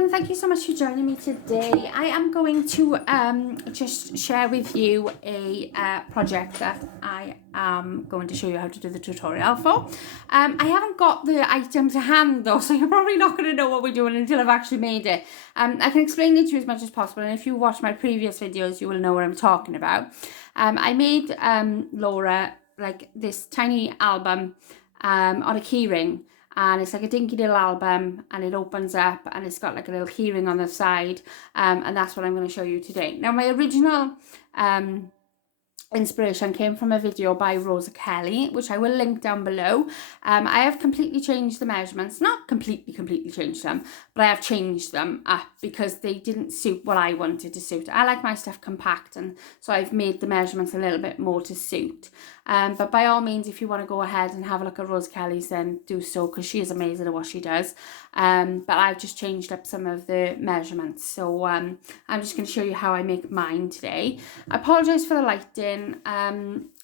everyone, thank you so much for joining me today. I am going to just share with you a project that I am going to show you how to do the tutorial for. I haven't got the item to hand though, so you're probably not going to know what we're doing until I've actually made it. I can explain it to you as much as possible, and if you watch my previous videos you will know what I'm talking about. I made Laura like this tiny album on a keyring. And it's like a dinky little album, and it opens up and it's got like a little keyring on the side, and that's what I'm going to show you today. Now my original inspiration came from a video by Rosa Kelly, which I will link down below. I have completely changed the measurements, not completely changed them, but I have changed them up because they didn't suit what I wanted to suit. I like my stuff compact, and so I've made the measurements a little bit more to suit. But by all means, if you want to go ahead and have a look at Rosa Kelly's, then do so, because she is amazing at what she does. But I've just changed up some of the measurements, so I'm just going to show you how I make mine today. I apologise for the lighting.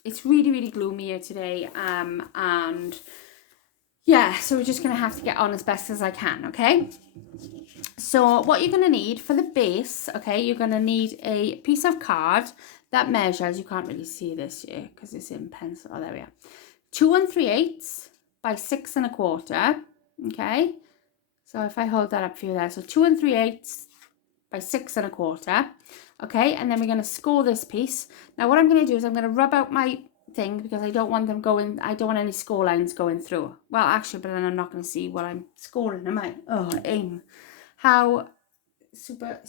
It's really gloomy here today, and yeah, so we're just gonna have to get on as best as I can. Okay, so what you're gonna need for the base, okay, you're gonna need a piece of card that measures, you can't really see this here because it's in pencil. Oh, there we are. 2 3/8 by 6 1/4. Okay, so if I hold that up for you there, so 2 3/8 by 6 1/4. Okay, and then we're going to score this piece. Now what I'm going to do is I'm going to rub out my thing because I don't want them going, I don't want any score lines going through. Well, actually, but then I'm not going to see what I'm scoring, am I? Oh, aim. How super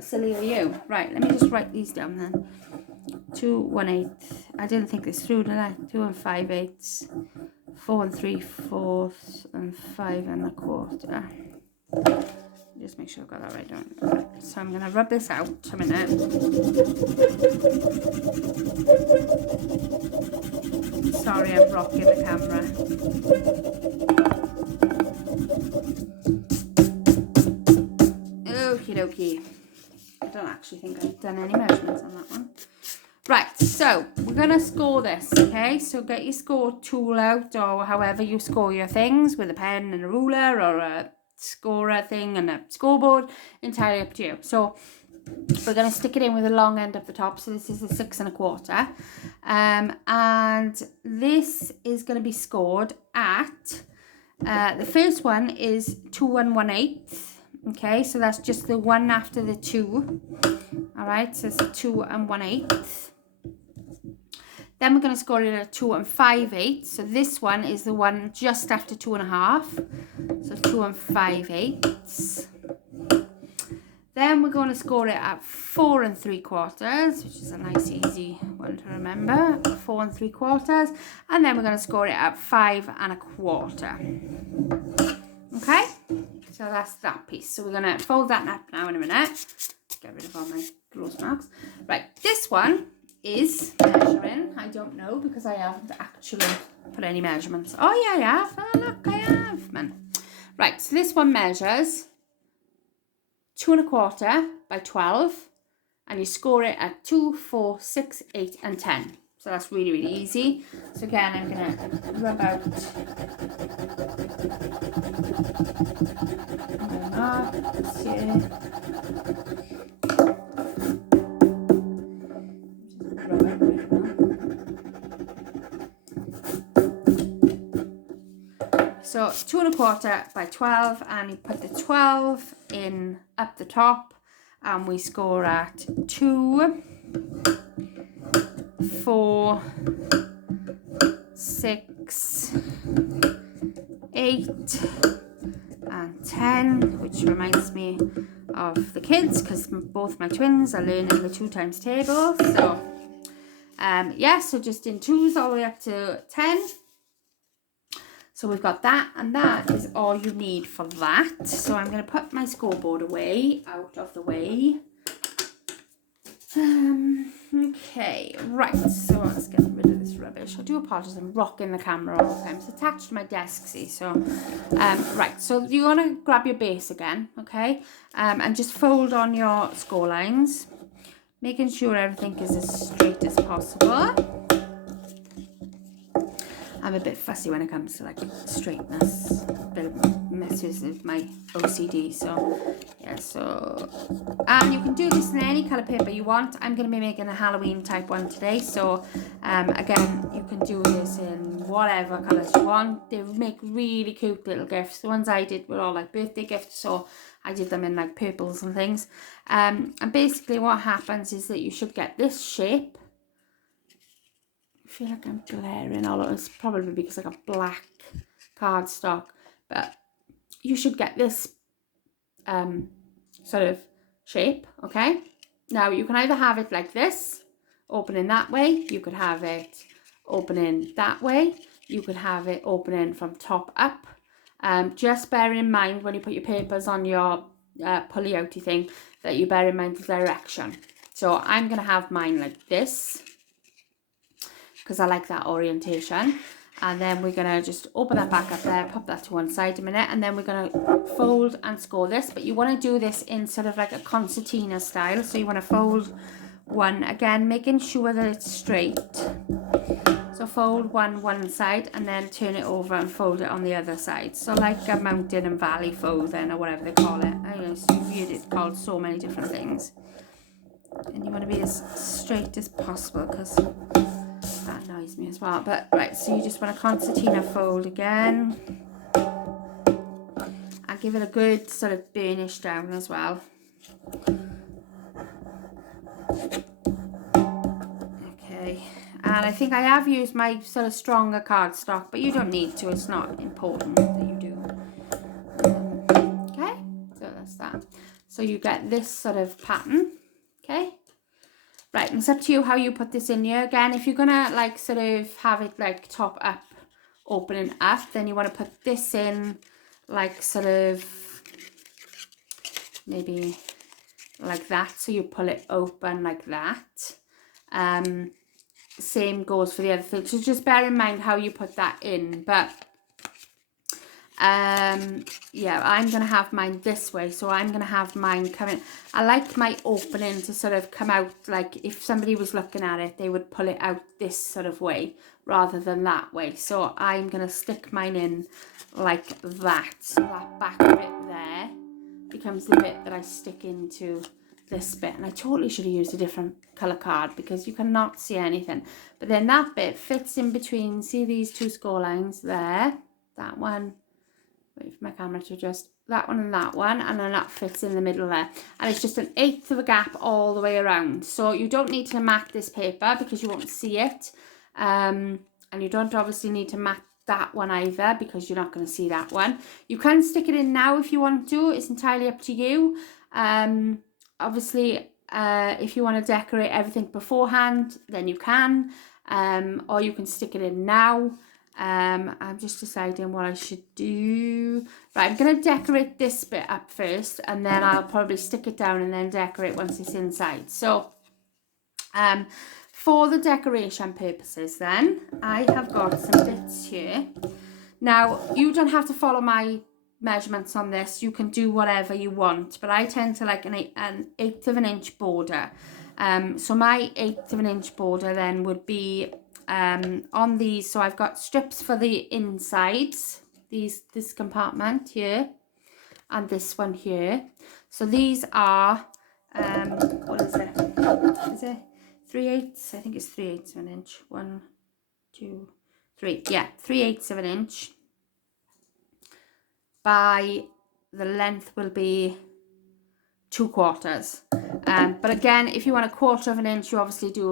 silly are you? Right, let me just write these down then. 2 1/8. I didn't think this through, did I? 2 5/8. 4 3/4 and 5 1/4. Just make sure I've got that right down. Right, so I'm going to rub this out a minute. Sorry, I'm rocking the camera. Okie dokie. I don't actually think I've done any measurements on that one. Right, so we're going to score this, okay? So get your score tool out, or however you score your things, with a pen and a ruler or a scorer thing and a scoreboard, entirely up to you. So we're going to stick it in with the long end up the top. So this is the 6 1/4, and this is going to be scored at the first one is 2 1/8. Okay, so that's just the one after the 2. All right, so it's 2 1/8. Then we're going to score it at 2 5/8. So this one is the one just after 2 1/2. So 2 5/8. Then we're going to score it at 4 3/4, which is a nice easy one to remember. 4 3/4. And then we're going to score it at 5 1/4. Okay, so that's that piece. So we're going to fold that up now in a minute. Get rid of all my gross marks. Right, this one is measuring. I don't know because I haven't actually put any measurements. Oh yeah, I have. Oh look, I have, man. Right, so this one measures 2 1/4 by 12, and you score it at 2 4 6 8 and 10. So that's really easy. So again, I'm gonna rub out marks here. So 2 1/4 by 12, and you put the 12 in up the top, and we score at 2 4 6 8 and 10, which reminds me of the kids because both my twins are learning the 2 times table. So yeah, so just in 2s all the way up to 10. So we've got that, and that is all you need for that. So I'm going to put my scoreboard away, out of the way. Okay, right, so let's get rid of this rubbish. I do apologise, I'm rocking the camera all the time. It's attached to my desk, see, so, right, so you want to grab your base again, okay, and just fold on your score lines, making sure everything is as straight as possible. I'm a bit fussy when it comes to like straightness. A bit of messes with my OCD. So yeah, so and you can do this in any colour paper you want. I'm going to be making a Halloween type one today. So again, you can do this in whatever colours you want. They make really cute little gifts. The ones I did were all like birthday gifts, so I did them in like purples and things. And basically what happens is that you should get this shape. I feel like I'm glaring all over. It's probably because I got black cardstock, but you should get this sort of shape. Okay, now you can either have it like this, opening that way. You could have it opening that way. You could have it opening from top up. Just bear in mind when you put your papers on your pulley outy thing that you bear in mind the direction. So I'm gonna have mine like this, because I like that orientation. And then we're going to just open that back up there, pop that to one side a minute, and then we're going to fold and score this. But you want to do this in sort of like a concertina style. So you want to fold one, again, making sure that it's straight. So fold one side and then turn it over and fold it on the other side. So like a mountain and valley fold then, or whatever they call it. I know it's called so many different things. And you want to be as straight as possible, because that annoys me as well. But right, so you just want a concertina fold again and give it a good sort of burnish down as well. Okay, and I think I have used my sort of stronger cardstock, but you don't need to. It's not important that you do. Okay, so that's that. So you get this sort of pattern. Okay. Right, and it's up to you how you put this in here. Again, if you're gonna like sort of have it like top up, opening up, then you want to put this in like sort of maybe like that. So you pull it open like that. Same goes for the other thing. So just bear in mind how you put that in. But yeah, I'm gonna have mine this way, so I'm gonna have mine coming. I like my opening to sort of come out, like if somebody was looking at it, they would pull it out this sort of way rather than that way. So I'm gonna stick mine in like that. So that back bit there becomes the bit that I stick into this bit. And I totally should have used a different colour card because you cannot see anything. But then that bit fits in between, see these two score lines there, that one. Wait for my camera to adjust, that one and that one, and then that fits in the middle there, and it's just 1/8 of a gap all the way around. So you don't need to mat this paper because you won't see it, and you don't obviously need to mat that one either because you're not going to see that one. You can stick it in now if you want to. It's entirely up to you. Obviously if you want to decorate everything beforehand, then you can, or you can stick it in now. I'm just deciding what I should do. Right, I'm going to decorate this bit up first, and then I'll probably stick it down and then decorate once it's inside. So, for the decoration purposes then, I have got some bits here. Now, you don't have to follow my measurements on this. You can do whatever you want, but I tend to like an 1/8 of an inch border. So my 1/8 of an inch border then would be on these. So I've got strips for the insides, this compartment here and this one here. So these are what is it 3/8? I think it's 3/8 of an inch. 1, 2, 3, yeah, 3/8 of an inch by the length will be 2/4. But again, if you want 1/4 of an inch, you obviously do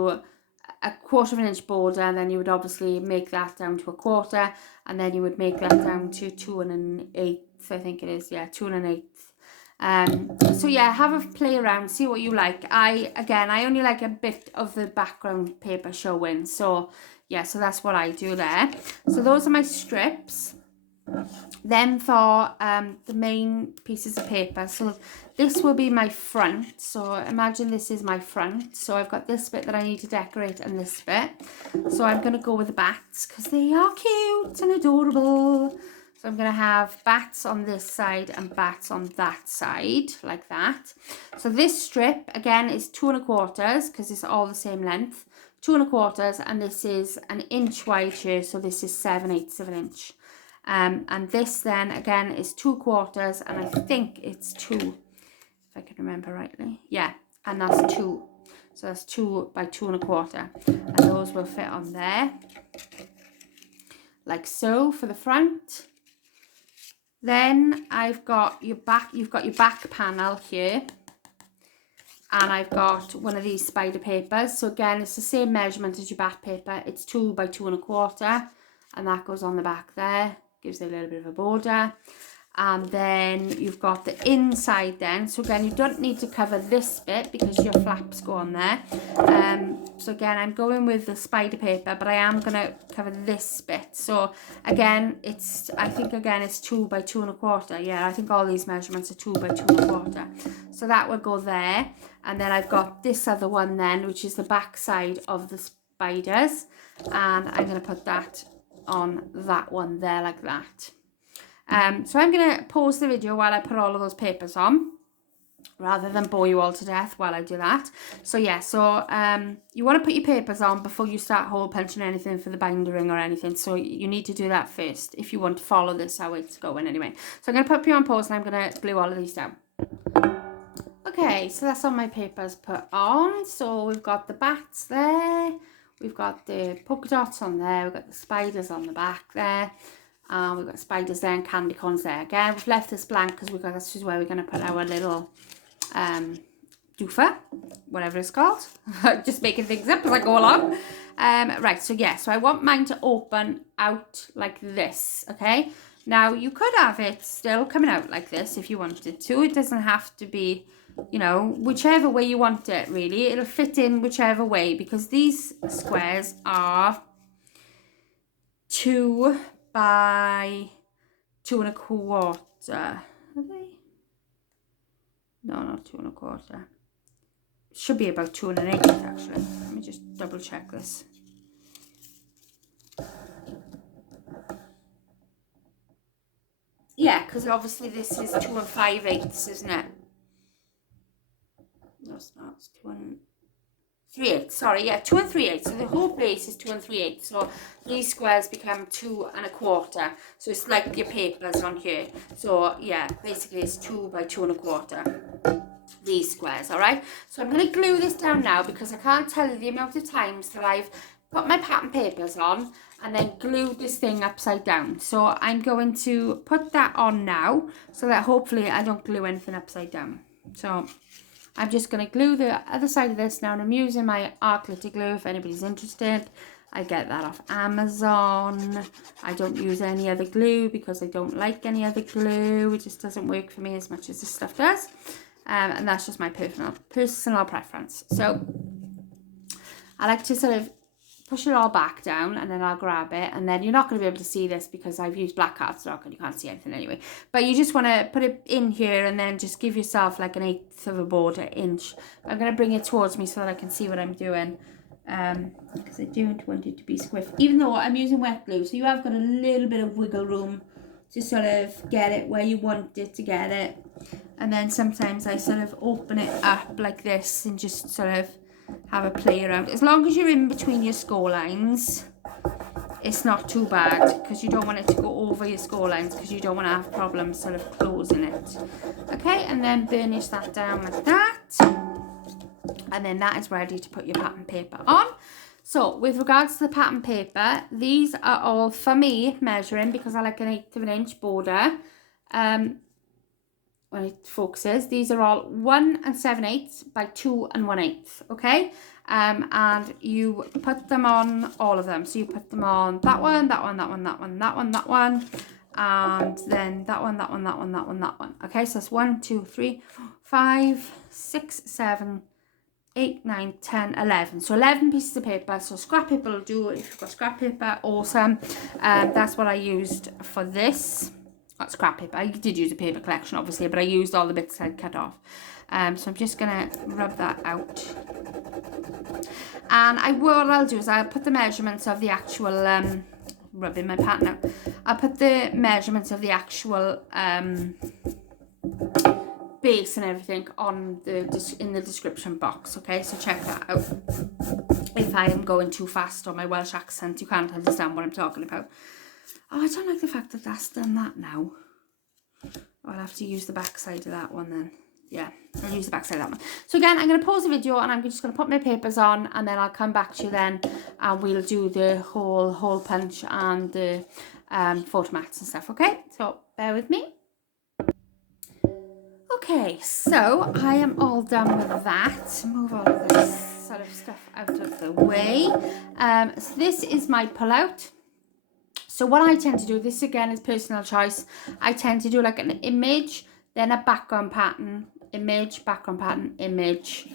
a 1/4 of an inch border, and then you would obviously make that down to 1/4, and then you would make that down to 2 1/8. I think it is, yeah, 2 1/8. So yeah, have a play around, see what you like. I only like a bit of the background paper showing, so yeah, so that's what I do there. So those are my strips. Then for the main pieces of paper, so this will be my front. So imagine this is my front. So I've got this bit that I need to decorate and this bit. So I'm going to go with the bats because they are cute and adorable. So I'm going to have bats on this side and bats on that side, like that. So this strip, again, is 2 1/4 because it's all the same length. 2 1/4, and this is an inch wide here, so this is 7/8 of an inch. And this then again is 2 1/4, and I think it's 2, if I can remember rightly. Yeah, and that's 2. So that's 2 by 2 1/4, and those will fit on there, like so for the front. Then I've got your back. You've got your back panel here, and I've got one of these spider papers. So again, it's the same measurement as your back paper. It's 2 by 2 1/4, and that goes on the back there. Gives it a little bit of a border. And then you've got the inside then. So again, you don't need to cover this bit because your flaps go on there. So again, I'm going with the spider paper, but I am going to cover this bit. So again, I think again, it's 2 by 2 1/4. Yeah, I think all these measurements are 2 by 2 1/4. So that will go there. And then I've got this other one then, which is the back side of the spiders. And I'm going to put that on that one there like that. So I'm going to pause the video while I put all of those papers on, rather than bore you all to death while I do that. So yeah, you want to put your papers on before you start hole punching anything for the binding or anything. So you need to do that first if you want to follow this how it's going anyway. So I'm going to put you on pause, and I'm going to glue all of these down. Okay, so that's all my papers put on. So we've got the bats there, we've got the polka dots on there, we've got the spiders on the back there. We've got spiders there and candy corns there. Again, we've left this blank because this is where we're going to put our little doofer, whatever it's called. Just making things up as I go along. Right, so yeah, so I want mine to open out like this, okay? Now, you could have it still coming out like this if you wanted to. It doesn't have to be, you know, whichever way you want it, really. It'll fit in whichever way, because these squares are 2 by 2 1/4. Are they? No, not 2 1/4. It should be about 2 1/8 actually. Let me just double check this. Yeah, because obviously this is 2 5/8, isn't it? No, it's not. It's 2 3/8. Sorry, yeah, 2 3/8. So the whole place is 2 3/8. So these squares become 2 1/4. So it's like your papers on here. So yeah, basically it's 2 by 2 1/4. These squares, all right. So I'm going to glue this down now because I can't tell you the amount of times that I've put my pattern papers on and then glued this thing upside down. So I'm going to put that on now so that hopefully I don't glue anything upside down. So I'm just going to glue the other side of this now, and I'm using my art glitter glue if anybody's interested. I get that off Amazon. I don't use any other glue because I don't like any other glue. It just doesn't work for me as much as this stuff does. And that's just my personal preference. So I like to sort of push it all back down, and then I'll grab it, and then you're not going to be able to see this because I've used black cardstock and you can't see anything anyway, but you just want to put it in here and then just give yourself like 1/8 of a border inch. I'm going to bring it towards me so that I can see what I'm doing, because I don't want it to be squiff, even though I'm using wet glue, so you have got a little bit of wiggle room to sort of get it where you want it to get it. And then sometimes I sort of open it up like this and just sort of have a play around. As long as you're in between your score lines, it's not too bad, because you don't want it to go over your score lines, because you don't want to have problems sort of closing it. Okay, and then burnish that down like that, and then that is ready to put your pattern paper on. So with regards to the pattern paper, these are all for me measuring, because I like 1/8 of an inch border. When it focuses, these are all 1 7/8 by 2 1/8, okay? And you put them on all of them. So you put them on that one, that one, that one, that one, that one, that one, and then that one, that one, that one, that one, that one. Okay, so that's 1, 2, 3, 4, 5, 6, 7, 8, 9, 10, 11. So 11 pieces of paper. So scrap paper will do. If you've got scrap paper, awesome. That's what I used for this. Not scrap paper. I did use a paper collection, obviously, but I used all the bits I'd cut off. So I'm just going to rub that out. And what I'll do is I'll put the measurements of the actual, rubbing my pattern out. I'll put the measurements of the actual base and everything on in the description box, okay? So check that out. If I am going too fast on my Welsh accent, you can't understand what I'm talking about. Oh, I don't like the fact that that's done that now. I'll have to use the back side of that one then. Yeah, I'll use the back side of that one. So again, I'm going to pause the video and I'm just going to put my papers on, and then I'll come back to you then and we'll do the whole hole punch and the photo mats and stuff, okay? So bear with me. Okay, so I am all done with that. Move all of this sort of stuff out of the way. So this is my pullout. So what I tend to do, this again is personal choice. I tend to do like an image, then a background pattern, image, background pattern, image,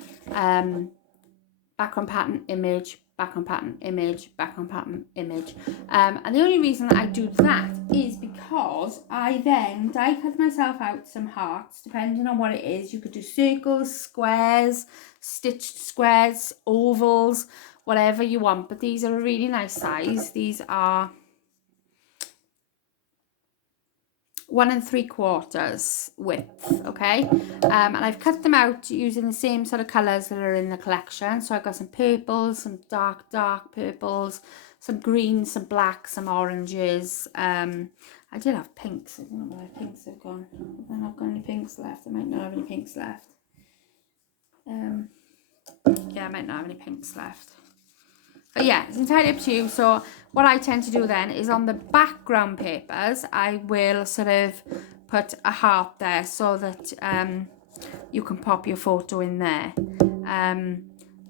background pattern, image, background pattern, image, background pattern, image. And the only reason I do that is because I then die cut myself out some hearts, depending on what it is. You could do circles, squares, stitched squares, ovals, whatever you want. But these are a really nice size. These are 1 3/4 width, okay? And I've cut them out using the same sort of colours that are in the collection. So I've got some purples, some dark purples, some greens, some blacks, some oranges. I did have pinks. I don't know where pinks have gone. Have I not got any pinks left? I might not have any pinks left. Yeah, I might not have any pinks left. But yeah, it's entirely up to you. So what I tend to do then is on the background papers, I will sort of put a heart there so that you can pop your photo in there.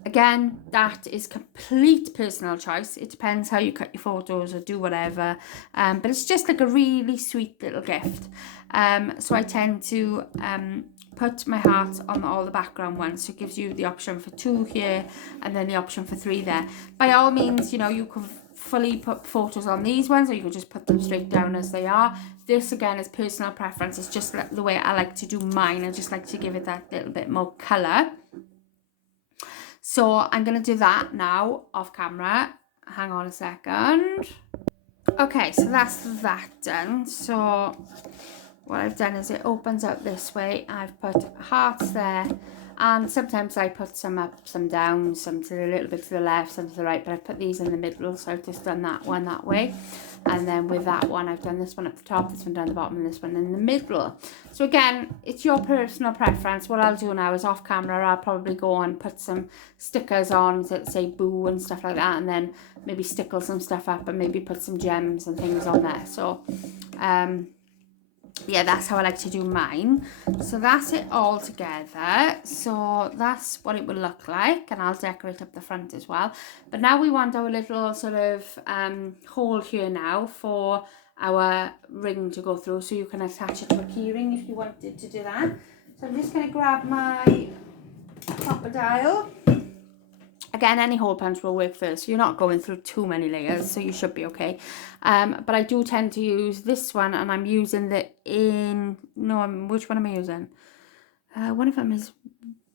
Again, that is complete personal choice. It depends how you cut your photos or do whatever. But it's just like a really sweet little gift. So I tend to put my heart on all the background ones, so it gives you the option for 2 here and then the option for 3 there. By all means, you know, you can fully put photos on these ones, or you can just put them straight down as they are. This again is personal preference. It's just the way I like to do mine. I just like to give it that little bit more colour. So I'm going to do that now off camera. Hang on a second. Okay, so that's that done. So what I've done is it opens out this way. I've put hearts there, and sometimes I put some up, some down, some to a little bit to the left, some to the right, but I've put these in the middle, so I've just done that one that way. And then with that one, I've done this one at the top, this one down the bottom, and this one in the middle. So again, it's your personal preference. What I'll do now is off camera, I'll probably go and put some stickers on that say boo and stuff like that, and then maybe stickle some stuff up and maybe put some gems and things on there. So, yeah, that's how I like to do mine. So that's it all together. So that's what it would look like, and I'll decorate up the front as well. But now we want our little sort of hole here now for our ring to go through, so you can attach it to a keyring if you wanted to do that. So I'm just going to grab my crocodile. Again, any hole punch will work first. You're not going through too many layers, so you should be okay. But I do tend to use this one, and I'm using which one am I using? One of them is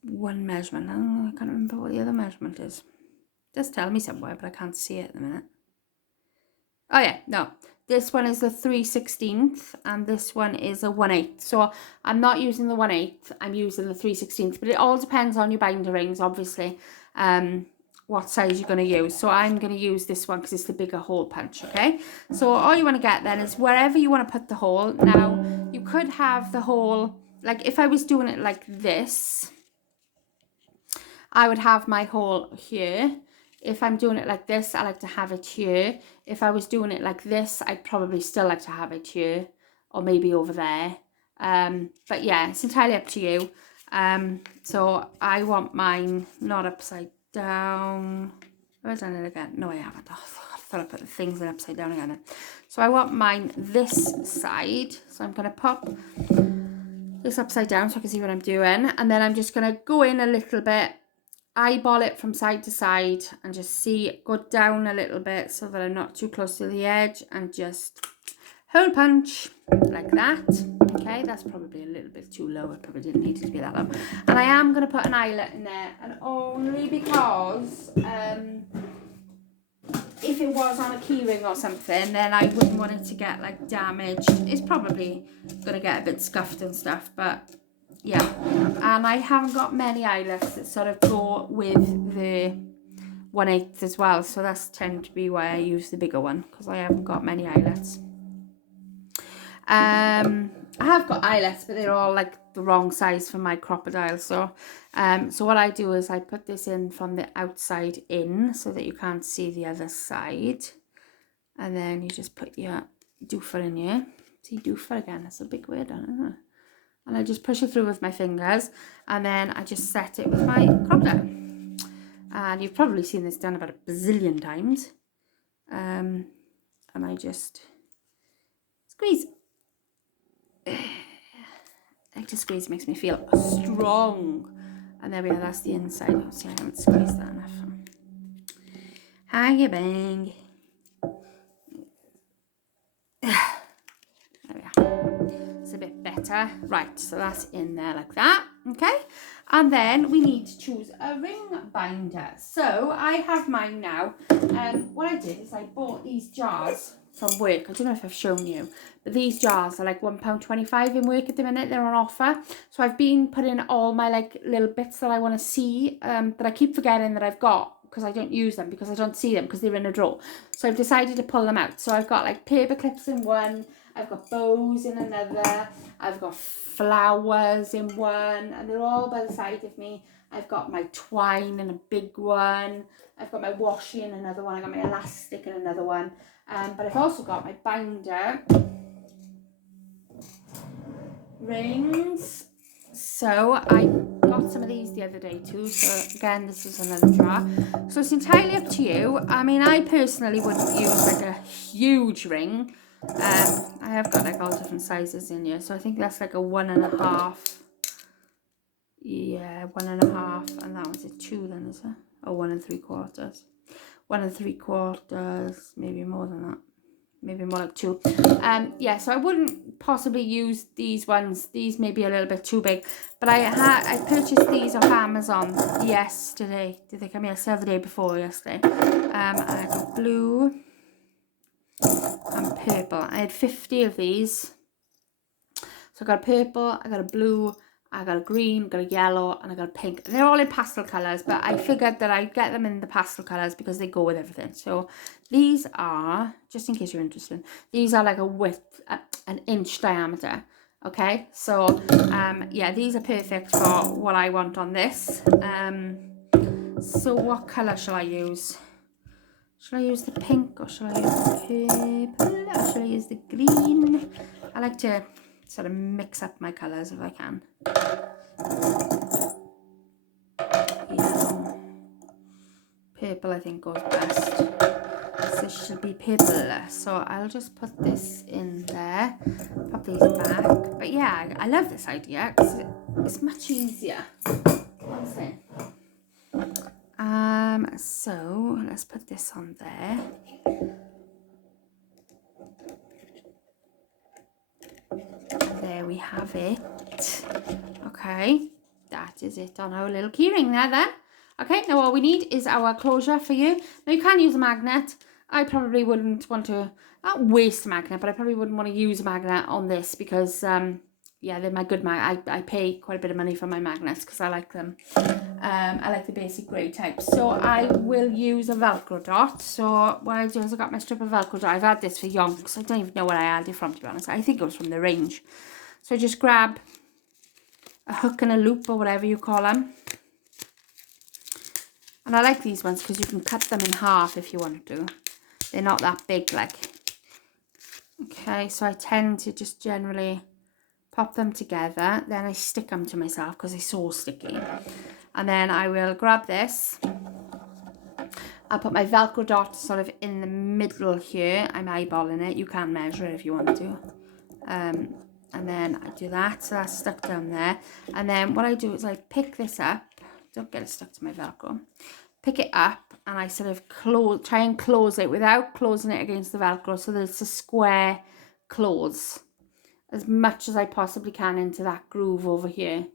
one measurement. Oh, I can't remember what the other measurement is. Just tell me somewhere, but I can't see it at the minute. Oh yeah, no. This one is the 3/16, and this one is a 1/8. So I'm not using the 1/8, I'm using the 3/16. But it all depends on your binder rings, obviously. What size you're going to use. So I'm going to use this one because it's the bigger hole punch, okay? So all you want to get then is wherever you want to put the hole. Now, you could have the hole, like if I was doing it like this, I would have my hole here. If I'm doing it like this, I like to have it here. If I was doing it like this, I'd probably still like to have it here, or maybe over there. But yeah, it's entirely up to you. So I want mine not upside down. Have I done it again? No, I haven't. Oh, I thought I put the things in upside down again. So I want mine this side. So I'm going to pop this upside down so I can see what I'm doing. And then I'm just going to go in a little bit, eyeball it from side to side, and just see it go down a little bit so that I'm not too close to the edge, and just hole punch like that. Okay, that's probably a little bit too low. It probably didn't need it to be that low. And I am going to put an eyelet in there, and only because if it was on a keyring or something, then I wouldn't want it to get like damaged. It's probably going to get a bit scuffed and stuff, but yeah, and I haven't got many eyelets that sort of go with the 1/8 as well, so that's tend to be why I use the bigger one, because I haven't got many eyelets. I have got eyelets, but they're all like the wrong size for my crocodile. So so what I do is I put this in from the outside in so that you can't see the other side, and then you just put your doofer in here. See, doofer again, that's a big word, isn't it? And I just push it through with my fingers, and then I just set it with my crocodile. And you've probably seen this done about a bazillion times. And I just squeeze. Extra squeeze makes me feel strong. And there we are, that's the inside. Oh, see, I haven't squeezed that enough. Hang bang. There we are. It's a bit better. Right, so that's in there like that. Okay. And then we need to choose a ring binder. So I have mine now. What I did is I bought these jars from work. I don't know if I've shown you, but these jars are like £1.25 in work at the minute. They're on offer. So I've been putting all my like little bits that I want to see, that I keep forgetting that I've got, because I don't use them, because I don't see them, because they're in a drawer. So I've decided to pull them out. So I've got like paper clips in one, I've got bows in another, I've got flowers in one, and they're all by the side of me. I've got my twine in a big one, I've got my washi in another one, I've got my elastic in another one, but I've also got my binder, rings. So I got some of these the other day too, so again, this is another jar. So it's entirely up to you. I mean, I personally wouldn't use like a huge ring. I have got like all different sizes in here, so I think that's like a 1.5. Yeah, 1.5, and that was a 2 then, is it? Oh, 1 3/4. 1 3/4, maybe more than that. Maybe more like 2. Yeah, so I wouldn't possibly use these ones. These may be a little bit too big, but I purchased these off Amazon yesterday. Did they come yesterday or the day before yesterday? I got blue and purple. I had 50 of these. So I got a purple, I got a blue, I got a green, I got a yellow, and I got a pink. They're all in pastel colours, but I figured that I'd get them in the pastel colours because they go with everything. So these are, just in case you're interested, these are like a width, an inch diameter. Okay, so yeah, these are perfect for what I want on this. So what colour shall I use? Should I use the pink, or should I use the purple, or should I use the green? I like to sort of mix up my colours if I can. Yellow. Purple I think goes best. So it should be purple. So I'll just put this in there. Pop these back. But yeah, I love this idea because it's much easier. Honestly. So let's put this on there. There we have it. Okay, that is it on our little keyring there then. Okay, now all we need is our closure for you. Now you can use a magnet. I probably wouldn't want to, not waste a magnet, but I probably wouldn't want to use a magnet on this because, yeah, they're my good magnet. I pay quite a bit of money for my magnets because I like them. I like the basic grey type. So I will use a Velcro dot. So what I do is I got my strip of Velcro dot. I've had this for yonks. I don't even know where I had it from, to be honest. I think it was from the range. So I just grab a hook and a loop, or whatever you call them. And I like these ones because you can cut them in half if you want to. They're not that big, like. Okay, so I tend to just generally pop them together. Then I stick them to myself because they're so sticky. And then I will grab this. I'll put my Velcro dot sort of in the middle here. I'm eyeballing it. You can measure it if you want to. And then I do that, so that's stuck down there. And then what I do is I pick this up. Don't get it stuck to my Velcro. Pick it up and I sort of try and close it without closing it against the Velcro, so that it's a square close as much as I possibly can into that groove over here.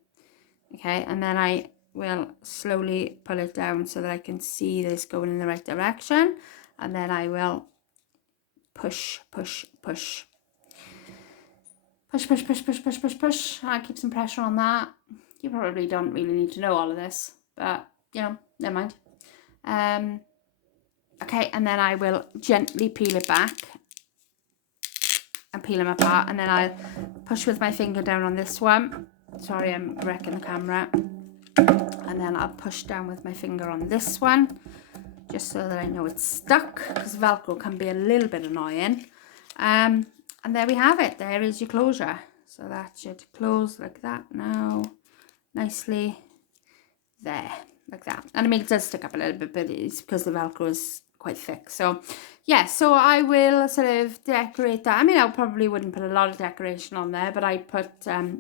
Okay, and then I will slowly pull it down so that I can see this going in the right direction. And then I will push, push, push. push, push, push, push, push, push, push. I keep some pressure on that. You probably don't really need to know all of this, but, you know, never mind. Okay, and then I will gently peel it back and peel them apart, and then I'll push with my finger down on this one. Sorry, I'm wrecking the camera. And then I'll push down with my finger on this one, just so that I know it's stuck, because Velcro can be a little bit annoying. And there we have it. There is your closure. So that should close like that now, nicely there, like that. And I mean, it does stick up a little bit, but it's because the Velcro is quite thick. So yeah, so I will sort of decorate that. I mean, I probably wouldn't put a lot of decoration on there, but I'd put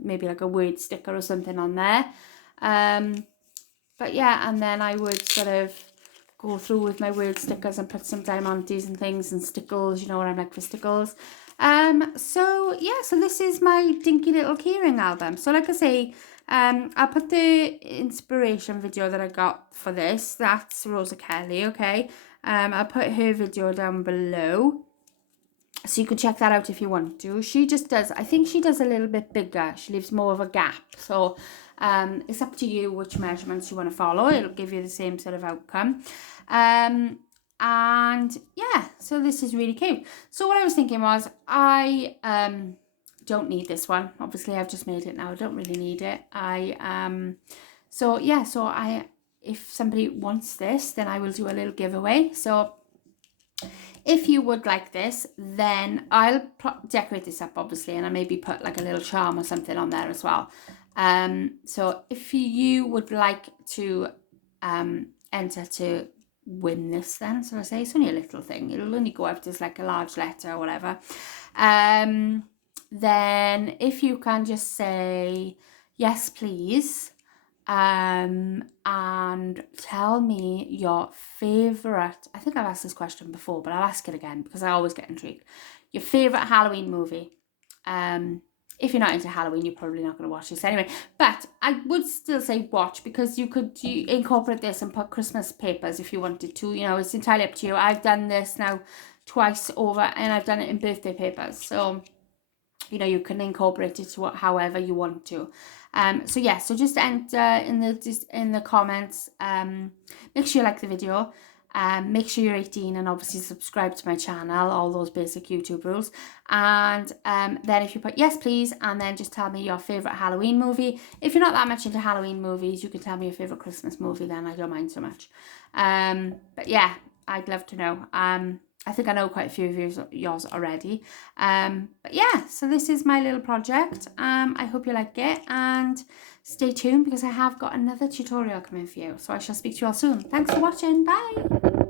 maybe like a word sticker or something on there. But yeah, and then I would sort of go through with my word stickers and put some diamantes and things and stickles, you know what I'm like for stickles. So yeah, so this is my dinky little keyring album. So like I say, I'll put the inspiration video that I got for this. That's Rosa Kelly, okay? I'll put her video down below, so you can check that out if you want to. She just does, I think she does a little bit bigger. She leaves more of a gap. So it's up to you which measurements you want to follow. It'll give you the same sort of outcome. And yeah, so this is really cute. So what I was thinking was, I don't need this one. Obviously, I've just made it now. I don't really need it. So yeah, so if somebody wants this, then I will do a little giveaway. So if you would like this, then I'll decorate this up, obviously, and I maybe put like a little charm or something on there as well. So if you would like to enter to win this, then, so I say, it's only a little thing. It'll only go if there's like a large letter or whatever. Then if you can just say, yes, please, and tell me your favourite, I think I've asked this question before, but I'll ask it again because I always get intrigued. Your favourite Halloween movie. If you're not into Halloween, you're probably not going to watch this anyway, but I would still say watch, because you could incorporate this and put Christmas papers if you wanted to. You know, it's entirely up to you. I've done this now twice over, and I've done it in birthday papers, so you know, you can incorporate it to however you want to. So yeah, so just enter in the comments. Make sure you like the video. Make sure you're 18 and obviously subscribe to my channel, all those basic YouTube rules. And then if you put yes please, and then just tell me your favourite Halloween movie. If you're not that much into Halloween movies, you can tell me your favourite Christmas movie, then I don't mind so much. But yeah, I'd love to know. I think I know quite a few of yours already. But yeah, so this is my little project. I hope you like it, and stay tuned because I have got another tutorial coming for you. So I shall speak to you all soon. Thanks for watching. Bye.